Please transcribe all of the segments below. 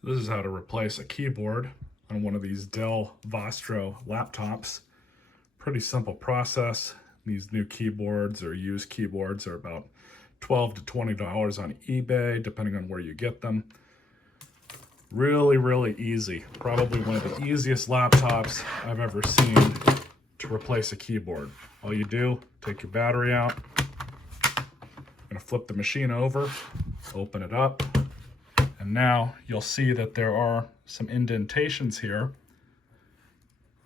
So this is how to replace a keyboard on one of these Dell Vostro laptops. Pretty simple process. These new keyboards or used keyboards are about $12 to $20 on eBay, depending on where you get them. Really easy. Probably one of the easiest laptops I've ever seen to replace a keyboard. All you do, take your battery out, gonna flip the machine over, open it up, and now you'll see that there are some indentations here,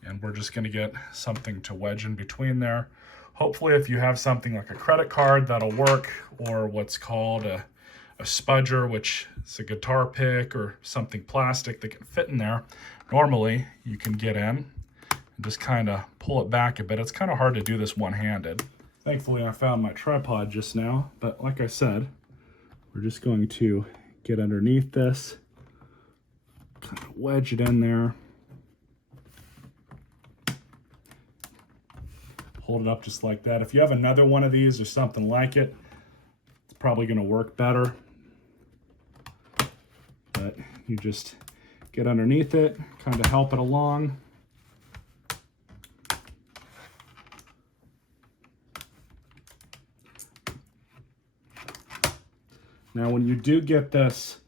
and we're just gonna get something to wedge in between there. Hopefully if you have something like a credit card, that'll work, or what's called a spudger, which is a guitar pick or something plastic that can fit in there. Normally you can get in and just kind of pull it back a bit. It's kind of hard to do this one-handed. Thankfully I found my tripod just now, but like I said, we're just going to get underneath this, kind of wedge it in there, hold it up just like that. If you have another one of these or something like it, it's probably going to work better. But you just get underneath it, kind of help it along. Now when you do get this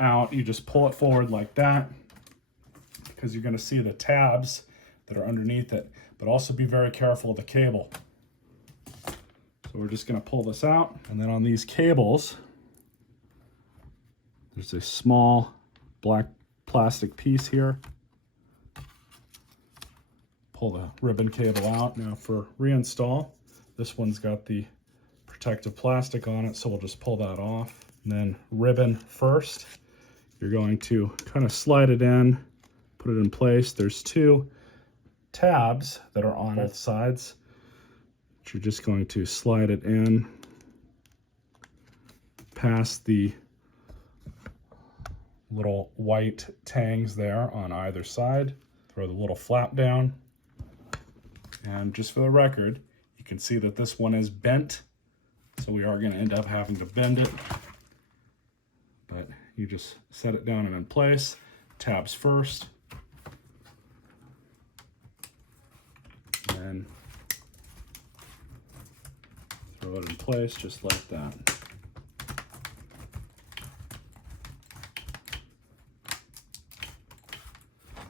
out, you just pull it forward like that, because you're going to see the tabs that are underneath it, but also be very careful of the cable. So we're just going to pull this out, and then on these cables, there's a small black plastic piece here. Pull the ribbon cable out. Now for reinstall, this one's got the protective plastic on it, so we'll just pull that off. And then ribbon first, you're going to kind of slide it in, put it in place. There's two tabs that are on both sides. You're just going to slide it in past the little white tangs there on either side. Throw the little flap down. And just for the record, you can see that this one is bent, so we are going to end up having to bend it. But you just set it down and in place. Tabs first. And then throw it in place just like that.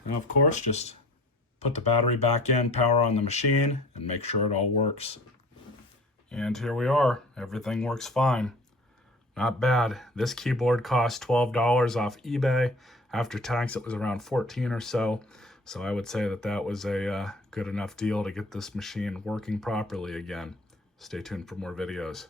Now, of course, just put the battery back in, power on the machine, and make sure it all works. And here we are. Everything works fine. Not bad. This keyboard cost $12 off eBay. After tax, it was around 14 or so. So I would say that that was a good enough deal to get this machine working properly again. Stay tuned for more videos.